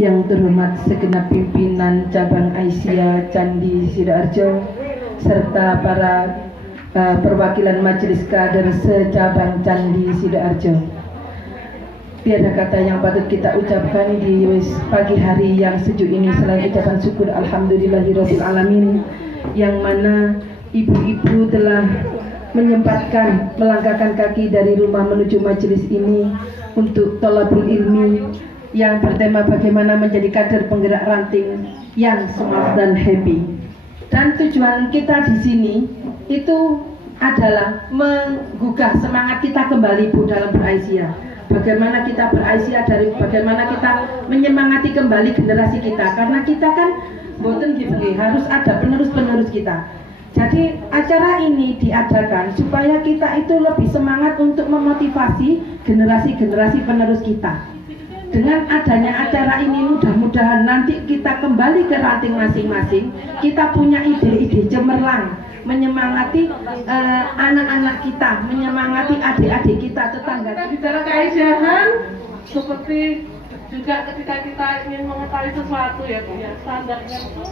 yang terhormat segenap pimpinan cabang Aisyah Candi Sidoarjo serta para perwakilan Majelis Kader secabang Candi Sidoarjo. Tiada kata yang patut kita ucapkan di pagi hari yang sejuk ini selain ucapan syukur alhamdulillahirabbil alamin, yang mana ibu-ibu telah menyempatkan melangkahkan kaki dari rumah menuju majelis ini untuk thalabul ilmi yang bertema bagaimana menjadi kader penggerak ranting yang smart dan happy. Dan tujuan kita di sini itu adalah menggugah semangat kita kembali Bu dalam beraisyah. Bagaimana kita beraisyah, dari bagaimana kita menyemangati kembali generasi kita, karena kita kan boten gitu, harus ada penerus-penerus kita. Jadi acara ini diadakan supaya kita itu lebih semangat untuk memotivasi generasi-generasi penerus kita. Dengan adanya acara ini mudah-mudahan nanti kita kembali ke ranting masing-masing, kita punya ide-ide cemerlang, menyemangati anak-anak kita, menyemangati adik-adik kita, tetangga. Bicara keaisyahan seperti juga ketika kita ingin mengetahui sesuatu ya Bu ya, standarnya itu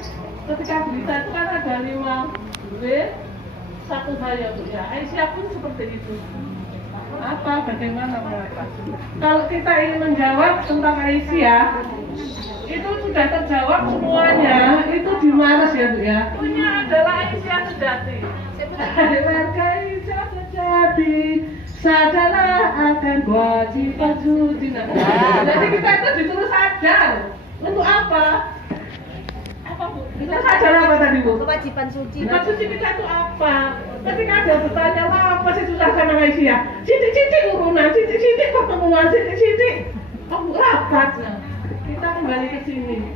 ketika berita itu kan ada 5 B, 1 H ya Bu ya. Aisyah pun seperti itu. Apa, bagaimana mereka? Kalau kita ingin menjawab tentang Aisyah, itu sudah terjawab semuanya, itu di Mares ya Bu ya. Punya adalah Aisyah sejati. Warga Aisyah sejati, sadarlah akan kewajiban suci. Jadi kita itu disuruh sadar. Untuk apa? Apa Bu? Kita sadar apa tadi Bu? Kewajiban suci. Kewajiban suci kita itu apa? Ketika ada bertanya apa sih susah sama Aisyah? Sidik-sidik urunan, sidik-sidik pertemuan, sidik-sidik rapat. Kita kembali ke sini.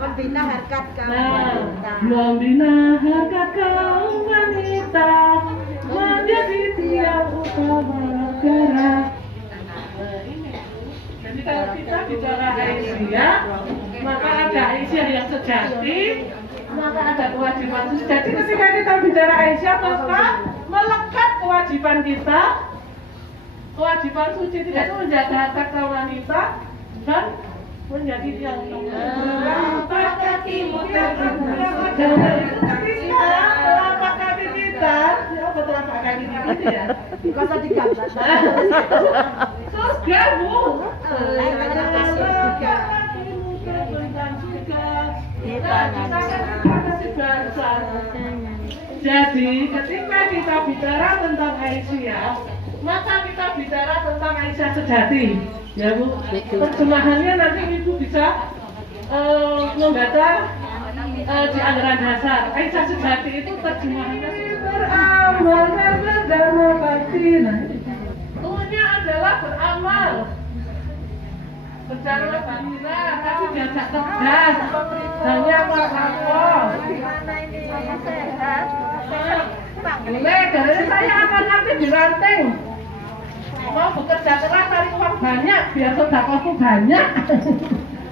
Membina harkat kaum Nah, wanita. membina harkat kaum wanita menjadi tiang utama negara. Nah, ini. Jadi kalau kita bicara Aisyah, maka ada Aisyah yang sejati, maka ada kewajiban suci. Jadi ketika kita bicara Aisyah, maka melekat kewajiban kita, kewajiban suci tidak itu menjaga harkat kaum wanita dan menjadi tiang telapak kaki kita, apa telapak kaki kita ya? Kasa 13. Surga Bu. Jadi ketika kita bicara tentang Aisyah, maka kita bicara tentang Aisyah sejati, ya Bu. Terjemahannya nanti Ibu bisa membaca di anggaran dasar. Aisyah sejati itu terjemahannya beramal dan batin. Tuhnya adalah beramal. Berjalan benar, tapi diajak tegas. Hanya melapor. Gimana ini sehat? Boleh, dari saya akan nanti di ranting. Mau bekerja keras cari uang banyak, biar sedekahku banyak.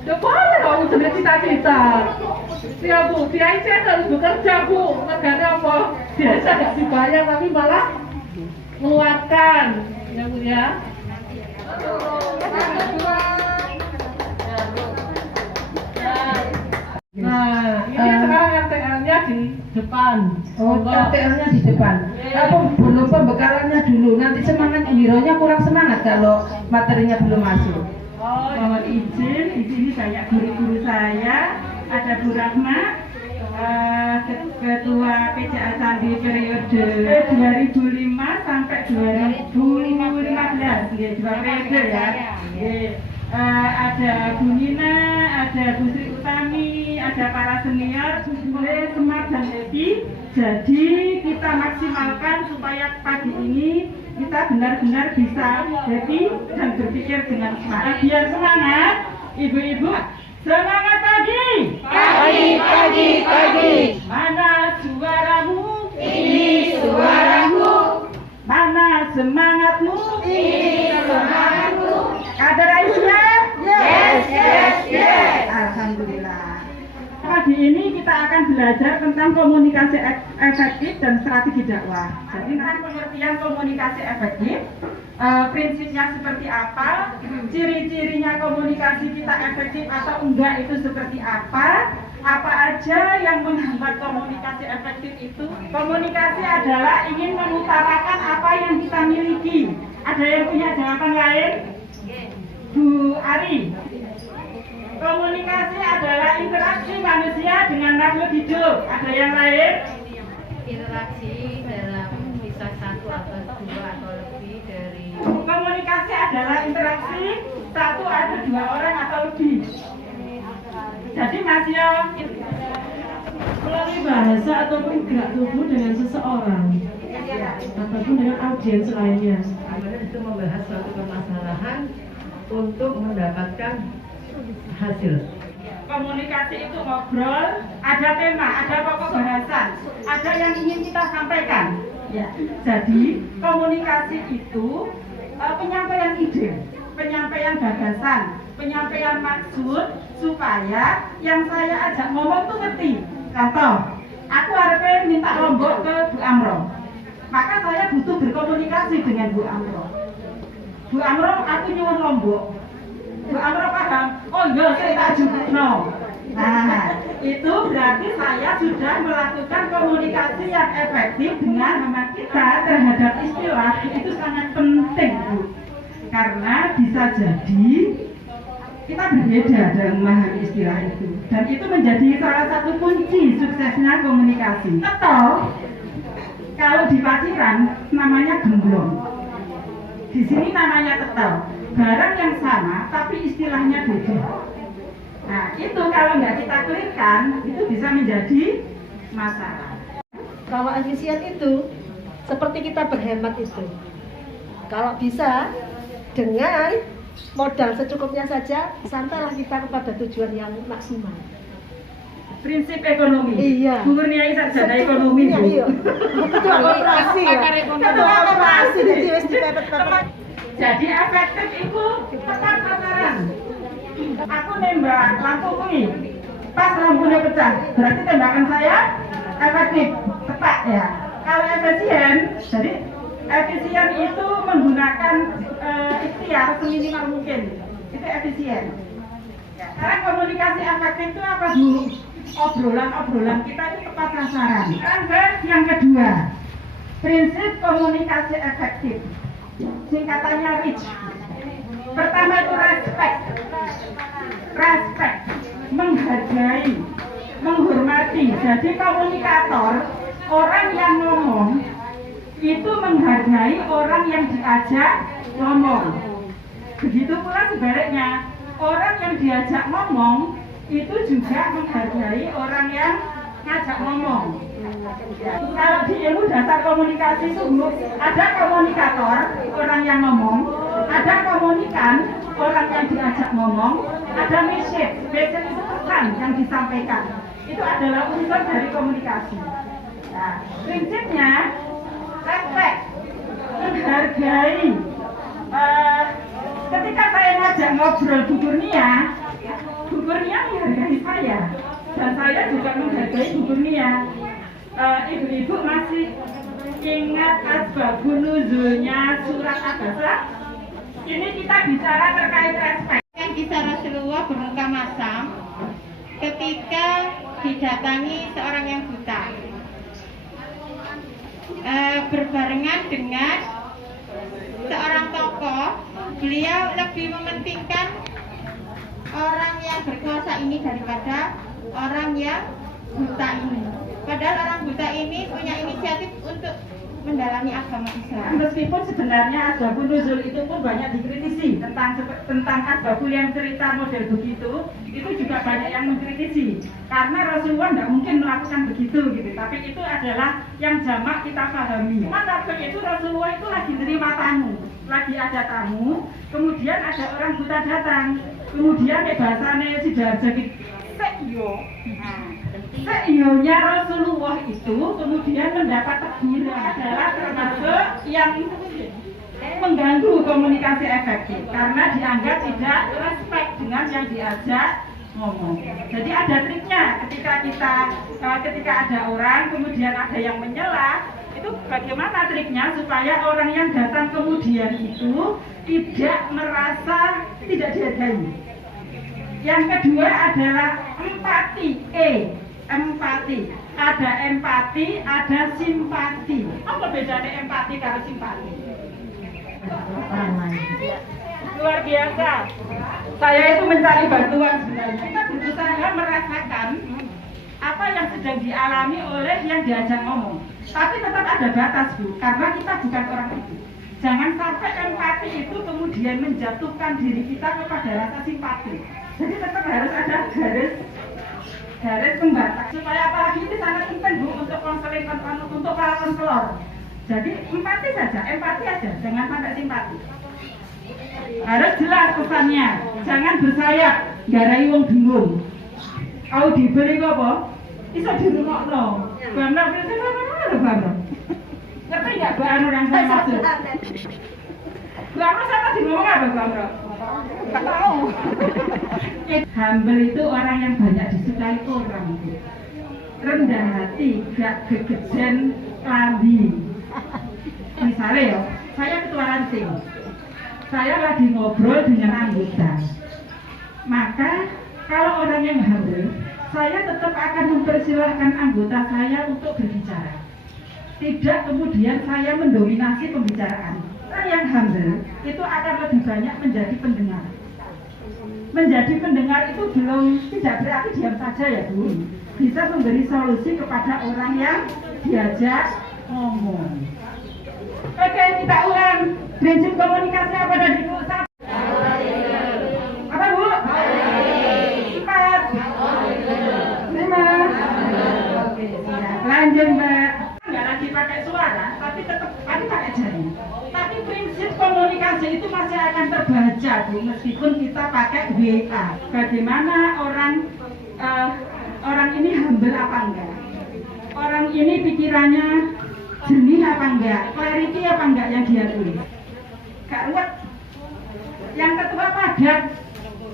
Ya boleh, kamu sudah cita-cita. Ya Bu, di Aisyah harus bekerja Bu. Negara apa? Biasa nggak dibayar, tapi malah mengeluarkan. Ya Bu ya. Nah, ini sekarang RTL-nya di depan. Oh, RTL-nya di depan. Apa belum pembekalannya dulu? Nanti semangat wironya kurang semangat kalau materinya belum masuk. Oh, Mohon izin, di sini banyak guru-guru saya, ada Bu Rahma, Ketua PJA Candi periode 2005 sampai 2015, ya, 2 periode ya. Ada Bu Nina, ada Bu Sri Utami, ada para senior, boleh smart dan happy. Jadi kita maksimalkan supaya pagi ini kita benar-benar bisa happy dan berpikir dengan semangat. Biar semangat, ibu-ibu, semangat pagi! Pagi, pagi, pagi. Mana suaramu? Ini suaraku. Mana semangatmu? Ini semangatku. Kader Aisyah? Yes, yes, yes. Alhamdulillah. Pagi ini kita akan belajar tentang komunikasi efektif dan strategi dakwah. Jadi tentang pengertian komunikasi efektif, prinsipnya seperti apa, ciri-cirinya komunikasi kita efektif atau enggak itu seperti apa aja yang menghambat komunikasi efektif itu. Komunikasi adalah ingin mengutarakan apa yang kita miliki. Ada yang punya jawaban lain? Bu Ari. Komunikasi adalah interaksi manusia dengan makhluk hidup. Ada yang lain? Interaksi dalam bisa satu atau dua atau lebih dari. Komunikasi adalah interaksi satu atau dua orang atau lebih. Jadi Mas Yo, Melalui bahasa ataupun gerak tubuh dengan seseorang ataupun dengan audiens lainnya. Kemudian itu membahas suatu permasalahan untuk mendapatkan hasil. komunikasi itu ngobrol, ada tema, ada pokok bahasan, ada yang ingin kita sampaikan. Ya, jadi komunikasi itu penyampaian ide, penyampaian gagasan, penyampaian maksud supaya yang saya ajak ngomong tuh ngerti. Contoh, aku harapnya minta lombok ke Bu Amro, maka saya butuh berkomunikasi dengan Bu Amro. Bu Amro, aku nyuwun lombok. Bu Amro paham? Oh iya, saya tak juga no. Nah, itu berarti saya sudah melakukan komunikasi yang efektif dengan hama kita terhadap istilah. Itu sangat penting, Bu. Karena bisa jadi kita berbeda dalam memahami istilah itu. Dan itu menjadi salah satu kunci suksesnya komunikasi. Atau kalau di Paciran namanya gemblong. Di sini namanya tetel. Barang yang sama tapi istilahnya beda. Nah, itu kalau nggak kita clearkan, itu bisa menjadi masalah. Kalau efisien itu seperti kita berhemat itu. Kalau bisa dengan modal secukupnya saja, sampailah kita kepada tujuan yang maksimal. Prinsip ekonomi. Iya. Bu Murniai sarjana ekonomi, Bu. Iya. Ketua koperasi ya. Ketua koperasi jadi wis dipepet-pepet. Jadi efektif itu tepat sasaran. Aku nembak lampu kuning, pas lampunya pecah, berarti tembakan saya efektif, tepat ya. Kalau efisien, jadi efisien itu menggunakan ikhtiar seminimal mungkin, itu efisien. Sekarang komunikasi efektif itu apa Bu? Obrolan-obrolan kita itu tepat sasaran. Sekarang yang kedua, prinsip komunikasi efektif. Singkatannya REACH. Pertama itu respect, menghargai, menghormati. Jadi komunikator, orang yang ngomong itu menghargai orang yang diajak ngomong. Begitu pula sebaliknya, orang yang diajak ngomong itu juga menghargai orang yang ngajak ngomong. Kalau di ilmu dasar komunikasi itu ada komunikator, orang yang ngomong, ada komunikan, orang yang diajak ngomong, ada message itu pesan yang disampaikan. Itu adalah unsur dari komunikasi. Nah, prinsipnya respect, menghargai. Ketika saya ngajak ngobrol Bu Kurnia menghargai saya, dan saya juga menghargai Bu Kurnia. Ibu-ibu masih ingat asbabun nuzulnya surat Abasa? Ini kita bicara terkait respect. Kan kisah Rasulullah bermuka masam ketika didatangi seorang yang buta, berbarengan dengan seorang tokoh. Beliau lebih mementingkan orang yang berkuasa ini daripada orang yang buta ini. Padahal orang buta ini punya inisiatif untuk mendalami agama Islam. Meskipun sebenarnya asbabun nuzul itu pun banyak dikritisi tentang asbabul yang cerita model begitu, itu juga banyak yang mengkritisi. Karena Rasulullah tidak mungkin melakukan begitu gitu. Tapi itu adalah yang jamak kita pahami. Cuma waktu itu Rasulullah itu lagi terima tamu, lagi ada tamu, kemudian ada orang buta datang, kemudian bahasanya Sidoarjo Seyonya Rasulullah itu kemudian mendapat teguran adalah termasuk yang mengganggu komunikasi efektif karena dianggap tidak respect dengan yang diajak ngomong. Jadi ada triknya ketika ada orang kemudian ada yang menyela, Itu bagaimana triknya supaya orang yang datang kemudian itu tidak merasa tidak dihargai. Yang kedua adalah empati. Empati. Ada empati, ada simpati. Apa bedanya empati karo simpati? Luar biasa. Saya itu mencari bantuan sebenarnya. Kita berusaha merasakan apa yang sedang dialami oleh yang diajak ngomong. Tapi tetap ada batas, Bu, karena kita bukan orang itu. Jangan sampai empati itu kemudian menjatuhkan diri kita kepada rasa simpati. Jadi tetap harus ada garis pembatas. Supaya apalagi ini sangat penting, Bu, untuk konseling, untuk para konselor. Jadi empati saja, empati aja, jangan sampai simpati. Harus jelas pesannya, jangan bersayap, garai wong bingung. Kau dibeli apa? Bisa dirungokno. Bambang Bambang. Ngerti nggak Mbak yang saya maksud? Bambang saya tadi ngomong apa Bambang? Nggak tahu. Humble itu orang yang banyak disukai orang. Rendah hati, gak gegejen klambi. Misalnya ya, saya ketua ranting. Saya lagi ngobrol dengan anggota. Maka kalau orang yang humble, saya tetap akan mempersilahkan anggota saya untuk berbicara. Tidak kemudian saya mendominasi pembicaraan. Nah, yang humble itu akan lebih banyak menjadi pendengar. Menjadi pendengar itu belum tidak berarti diam saja ya Bu. Bisa memberi solusi kepada orang yang diajak ngomong. Oke, kita ulang. Prinsip komunikasi apa tadi Bu? Apa Bu? 4, 5. Oke, lanjut Mbak. Nggak lagi pakai suara, tapi tetap pakai jari. Tapi prinsip komunikasi itu masih akan terbaca Bu, meskipun kita pakai WA. Bagaimana orang ini humble apa enggak? Orang ini pikirannya jernih apa enggak? Clarity apa enggak yang dia tulis? Gak ruwet. Yang kedua padat,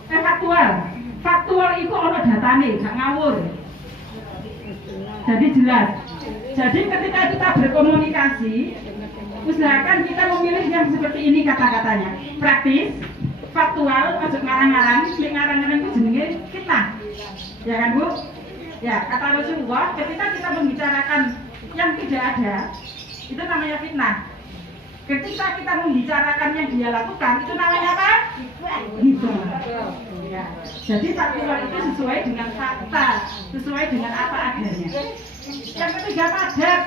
faktual. Faktual itu ono datane, gak ngawur. Jadi jelas. Jadi ketika kita berkomunikasi, usahakan kita memilih yang seperti ini kata-katanya. Praktis, faktual, masuk ngarang-ngarang, ngarang-ngarang itu jenenge fitnah. Ya kan Bu? Ya, kata Rasulullah, ketika kita membicarakan yang tidak ada, itu namanya fitnah. Ketika kita membicarakan yang dia lakukan, itu namanya apa? Gitu. Ya. Jadi faktual itu sesuai dengan fakta, sesuai dengan apa adanya. Yang ketiga padat.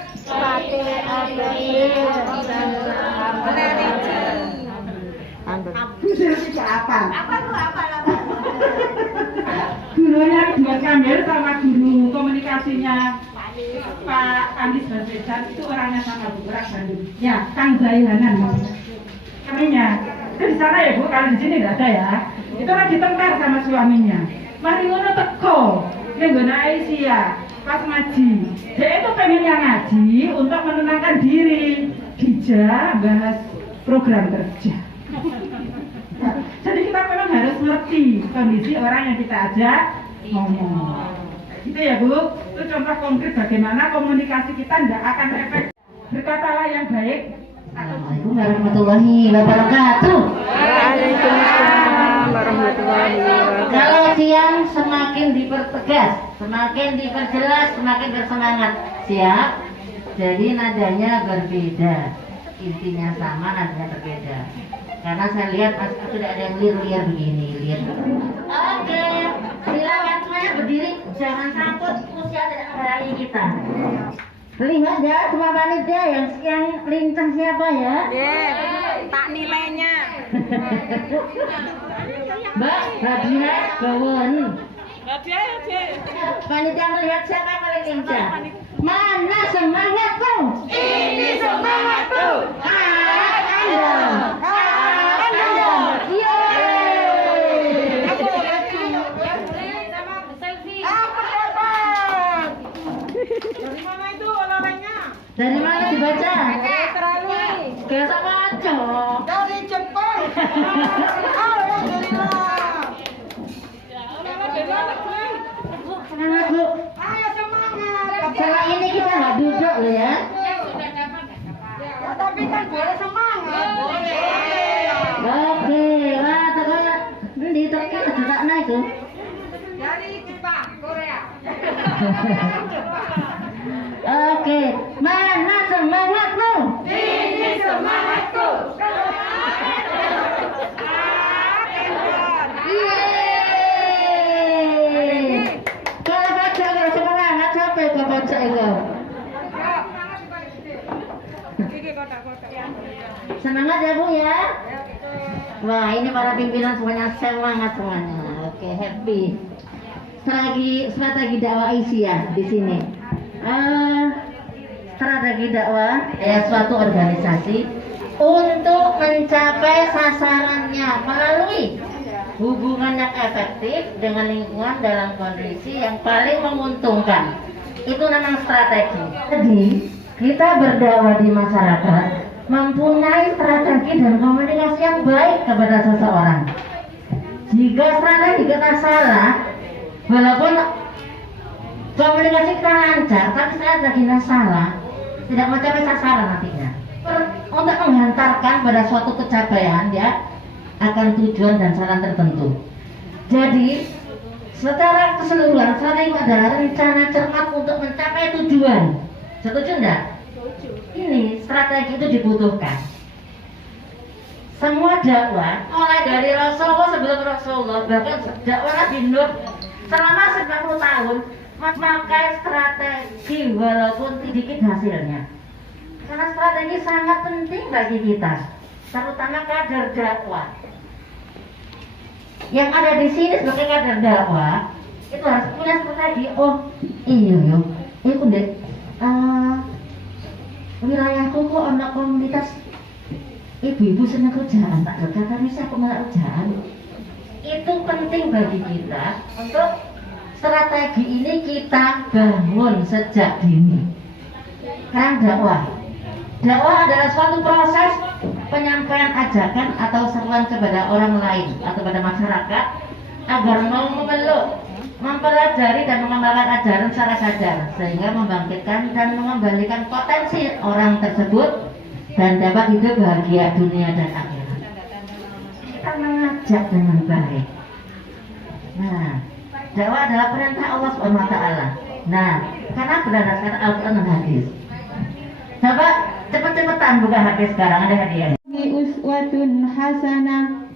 Gurunya Ridwan Kamil sama guru komunikasinya Pak Andis Baswedan itu orangnya sama Bu, orang Bandung. Ya, Kang Zaihanan. Kaminya. Itu di sana ya Bu, kalau di sini nggak ada ya. Itu lagi tengkar sama suaminya. Mari ngono teko, nenggona Aisyah. Pas ngaji, dia itu pengennya ngaji untuk menenangkan diri. Dija bahas program kerja. Jadi kita memang harus ngerti kondisi orang yang kita ajak ngomong. Gitu ya Bu, itu contoh konkret bagaimana komunikasi kita tidak akan efektif. Berkatalah yang baik. Assalamualaikum warahmatullahi wabarakatuh. Waalaikumsalam warahmatullahi wabarakatuh. Kalau siang semakin dipertegas, semakin diperjelas, semakin bersemangat. Siap? Jadi nadanya berbeda, intinya sama, nadanya berbeda. Karena saya lihat sudah ada yang liar begini, lihat. Oke, silakan semuanya berdiri, jangan takut, usia tidak menghalangi kita. Lihat ya semua panitia yang lincah siapa ya? Tak nilainya. Mbak, Radia, Gawon. Radia ya Cik. Panitia melihat siapa paling lincah? Mana semangatku? Ini semangatku. Anda. Dari mana dibaca? Kayak sama aja. Dari Jepang. Semangat Bu. Ayo semangat. Setelah ini kita nggak duduk loh ya. itu? Dari Jepang, Korea. Oke, mana semangatmu? Ini semangatku. Yeay. Kalau baca kalau semangat sampai ke baca itu. Semangat ya Bu ya. Wah ini para pimpinan semuanya semangat semuanya. Oke happy. Strategi dakwah Aisyah di sini. Strategi dakwah ya suatu organisasi untuk mencapai sasarannya melalui hubungan yang efektif dengan lingkungan dalam kondisi yang paling menguntungkan. Itu namanya strategi. Jadi kita berdakwah di masyarakat mempunyai strategi dan komunikasi yang baik kepada seseorang. Jika strategi kita salah, walaupun komunikasi kita lancar, tapi strategi kita salah, tidak mencapai sasaran nantinya. Untuk menghantarkan pada suatu pencapaian ya akan tujuan dan sasaran tertentu. Jadi secara keseluruhan strategi adalah rencana cermat untuk mencapai tujuan. Setuju enggak? Ini strategi itu dibutuhkan. Semua dakwah mulai dari Rasulullah sebelum Rasulullah bahkan dakwah Nabi Nuh selama 90 tahun memakai strategi walaupun sedikit hasilnya. Karena strategi sangat penting bagi kita, terutama kader dakwah. Yang ada di sini sebagai kader dakwah itu harus punya strategi. Oh iya yo, itu deh. Wilayahku kok anak komunitas ibu-ibu senang kerjaan, tak ada kami saya malah kerjaan. Itu penting bagi kita untuk strategi ini kita bangun sejak dini. Karena dakwah adalah suatu proses penyampaian ajakan atau seruan kepada orang lain atau pada masyarakat agar mau memeluk, mempelajari dan mengamalkan ajaran secara sadar sehingga membangkitkan dan mengembalikan potensi orang tersebut dan dapat hidup bahagia dunia dan akhirat. Kita mengajak dengan baik. Nah, dakwah adalah perintah Allah SWT. Nah, karena berdasarkan Al-Quran dan hadis. Coba cepet-cepetan buka hadis sekarang, ada hadiah. Uswatun hasanah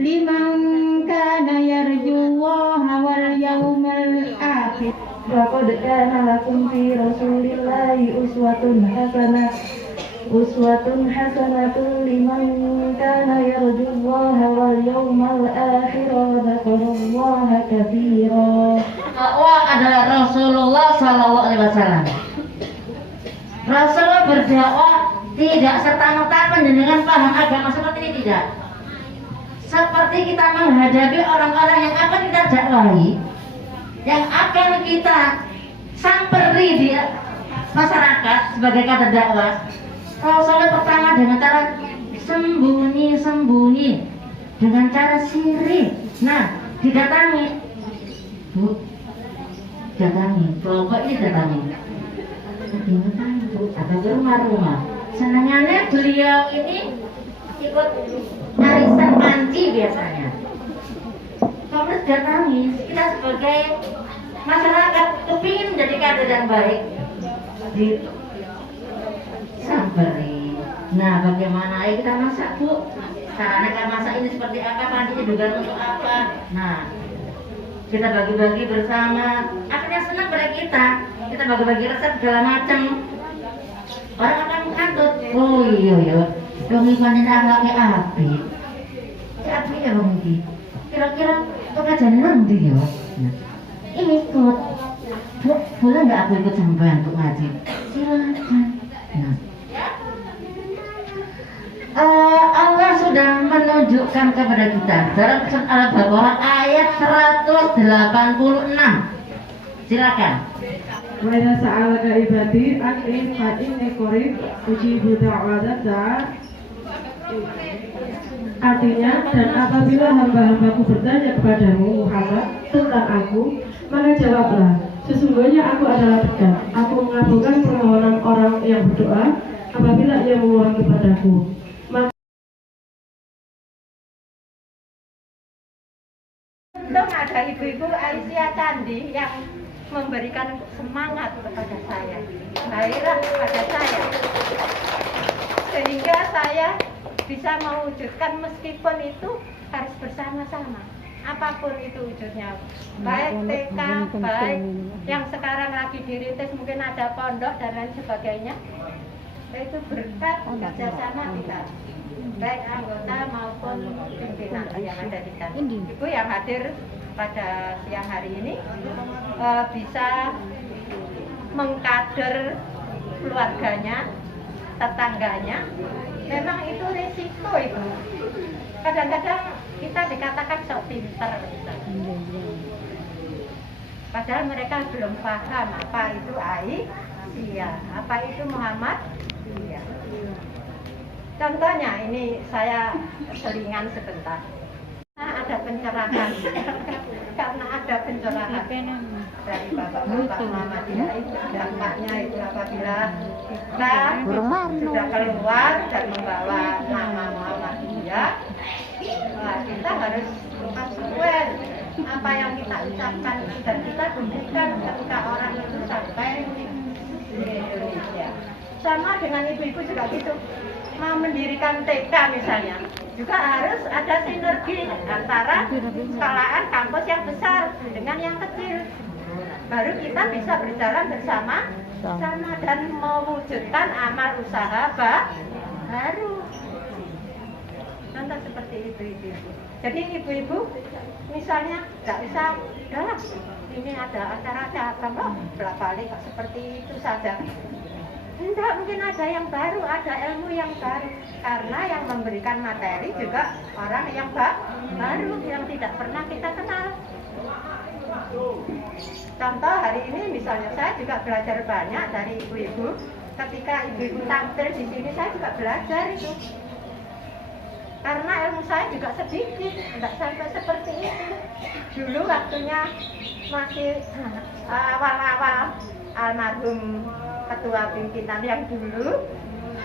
liman kana yarjullaha wal yawmal akhir. Laqad kana lakum fi Rasulillahi uswatun hasanatun liman kana yarjullaha wal yawmal akhir wa dzakarallaha katsiran. Dakwah adalah Rasulullah sallallahu alaihi wasallam. Rasulullah berdakwah tidak serta-merta dengan paham agama seperti ini, tidak. Seperti kita menghadapi orang-orang yang akan kita dakwahi, yang akan kita samperi di masyarakat sebagai kader dakwah. Rasulullah pertama dengan cara sembunyi-sembunyi, dengan cara sirih. Nah, didatangi, Bu, datangi, kelompok ini datangi. Atau ke rumah-rumah. Senangannya beliau ini ikut arisan panci biasanya. Kalau datangi, kita sebagai masyarakat kepingin menjadi kader yang baik, samperi. Nah, bagaimana? Ayo kita masak, Bu. Cara masak ini seperti apa? Pancinya juga untuk apa? Nah, kita bagi-bagi bersama. Akhirnya senang pada kita. Kita bagi-bagi resep segala macam. Orang akan mengantut. Oh iya. Dong ibanin anaknya api. Si api ya bang iki. Kira-kira pengajian nanti ya. Nah, ikut. Boleh nggak aku ikut sampean untuk ngaji? Silakan. Nah. Allah sudah menunjukkan kepada kita dalam surat Al-Baqarah ayat 186. Silakan. Wa idza sa'alaka ibadi anni fa inni qarib ujibu da'watad da'a. Artinya, dan apabila hamba-hambaku bertanya kepadamu Muhammad tentang aku, maka jawablah, sesungguhnya aku adalah dekat. Aku mengabulkan permohonan orang yang berdoa apabila ia memohon kepadaku. Untung ada ibu-ibu Aisyah Candi yang memberikan semangat kepada saya, gairah kepada saya, sehingga saya bisa mewujudkan meskipun itu harus bersama-sama. Apapun itu wujudnya, baik TK, baik yang sekarang lagi dirintis mungkin ada pondok dan lain sebagainya, itu berkat kerjasama kita, baik anggota maupun pimpinan yang ada di sana. Ibu yang hadir pada siang hari ini bisa mengkader keluarganya, tetangganya. Memang itu resiko itu. Kadang-kadang kita dikatakan sok pinter, padahal mereka belum paham apa itu Aisyah, apa itu Muhammad. Contohnya ini saya selingan sebentar. Ada pencerahan karena ada pencerahan dari bapak-bapak Muhammadiyah itu dampaknya itu apabila kita sudah keluar dan membawa nama Muhammadiyah, kita harus konsekuen apa yang kita ucapkan dan kita buktikan ketika orang itu sampai di Indonesia. Sama dengan ibu-ibu juga gitu, mau mendirikan TK misalnya, juga harus ada sinergi antara sekolahan kampus yang besar dengan yang kecil. Baru kita bisa berjalan bersama dan mewujudkan amal usaha baru. Contoh seperti itu ibu-ibu. Jadi ibu-ibu misalnya nggak bisa, udah ini ada acara cabang kok bolak-balik seperti itu saja. Tidak, mungkin ada yang baru, ada ilmu yang baru. Karena yang memberikan materi juga orang yang baru, yang tidak pernah kita kenal. Contoh hari ini misalnya saya juga belajar banyak dari ibu-ibu. Ketika ibu-ibu tampil di sini saya juga belajar itu. Karena ilmu saya juga sedikit, tidak sampai seperti itu. Dulu waktunya masih awal-awal almarhum ketua pimpinan yang dulu,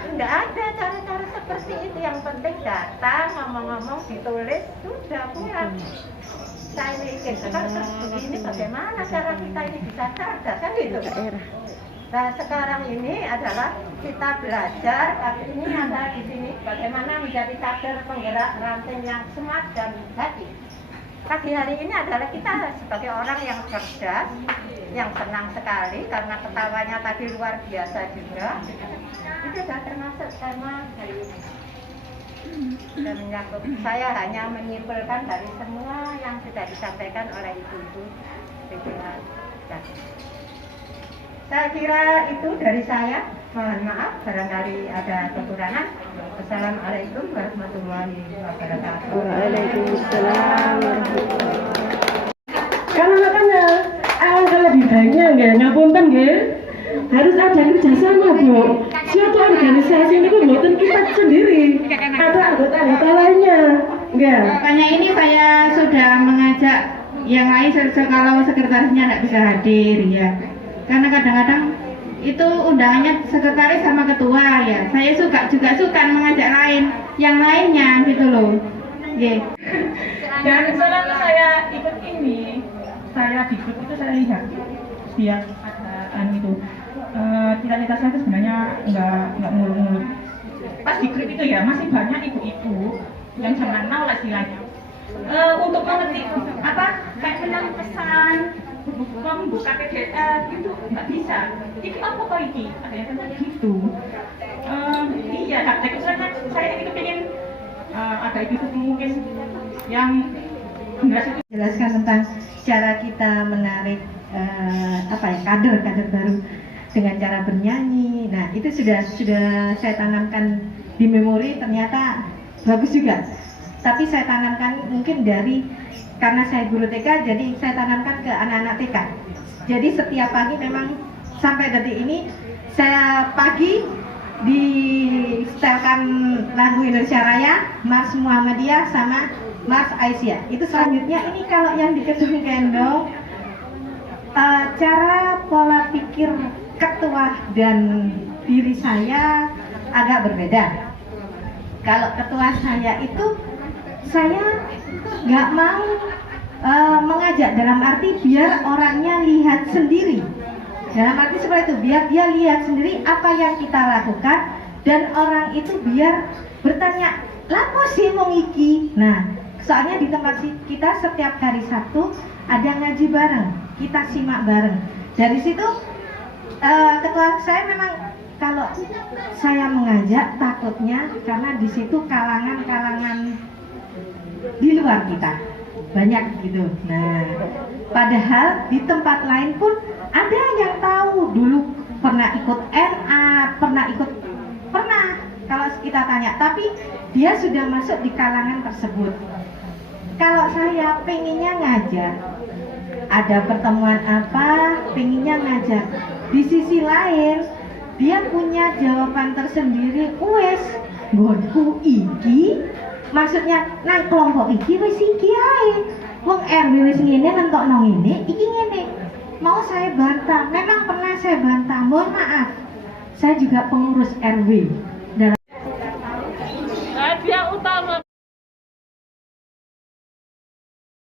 tidak ada cara-cara seperti itu. Yang penting datang, ngomong-ngomong, ditulis, sudah pulang. Saya mikir, terus begini bagaimana cara kita ini bisa cerdas, kan gitu. Nah sekarang ini adalah kita belajar, tapi ini ada di sini bagaimana menjadi kader penggerak ranting yang smart dan happy. Pagi hari ini adalah kita sebagai orang yang cerdas, yang senang sekali karena ketawanya tadi luar biasa juga. Itu sudah termasuk tema hari ini. Dan menyangkut, saya hanya menyimpulkan dari semua yang sudah disampaikan oleh ibu-ibu pimpinan. Saya kira itu dari saya. Mohon maaf barangkali ada kekurangan. Assalamualaikum warahmatullahi wabarakatuh. Waalaikumsalam warahmatullahi wabarakatuh. Kalau makanya alangkah lebih baiknya ngapunten nggih, harus ada kerjasama Bu. Suatu organisasi ini bukan kita sendiri, ada anggota-anggota lainnya. Enggak. Makanya ini saya sudah mengajak yang lain kalau sekretarisnya tidak bisa hadir ya. Karena kadang-kadang itu undangannya sekretaris sama ketua ya. Saya juga suka mengajak yang lainnya gitu loh. Yeah. Dan selama saya ikut ini, saya di grup itu saya lihat setiap ada itu cita-cita saya itu sebenarnya nggak muluk-muluk. Pas di grup itu ya masih banyak ibu-ibu yang jangan now lah istilahnya untuk mengerti apa kayak menarik pesan, membuka PDF itu nggak bisa. Itu apa kok ini? Ada yang gitu. Iya, tapi saya itu pengen ada ibu mungkin yang jelaskan tentang cara kita menarik kader baru dengan cara bernyanyi. Nah itu sudah saya tanamkan di memori, ternyata bagus juga. Tapi saya tanamkan mungkin karena saya guru TK, jadi saya tanamkan ke anak-anak TK. Jadi setiap pagi memang sampai detik ini saya pagi di setelkan lagu Indonesia Raya, Mars Muhammadiyah sama Mars Aisyah. Itu selanjutnya ini kalau yang di Kedung Kendong, cara pola pikir ketua dan diri saya agak berbeda. Kalau ketua saya itu saya nggak mau mengajak dalam arti biar orangnya lihat sendiri. Dalam arti seperti itu, biar dia lihat sendiri apa yang kita lakukan dan orang itu biar bertanya, "Lapo sih wong iki?" Nah, soalnya di tempat kita setiap hari Sabtu ada ngaji bareng, kita simak bareng. Dari situ ketua saya memang kalau saya mengajak takutnya karena di situ kalangan-kalangan di luar kita banyak gitu. Nah, padahal di tempat lain pun ada yang tahu dulu pernah ikut NA, pernah kalau kita tanya, tapi dia sudah masuk di kalangan tersebut. Kalau saya pengennya ngajak, ada pertemuan apa, pengennya ngajak. Di sisi lain, dia punya jawaban tersendiri. Wes, nggonku iki, maksudnya nang kelompok iki wis iki ae. Wong RW wis ngene nentokno ngene, iki ngene. Mau saya bantah, memang pernah saya bantah. Mohon maaf, saya juga pengurus RW.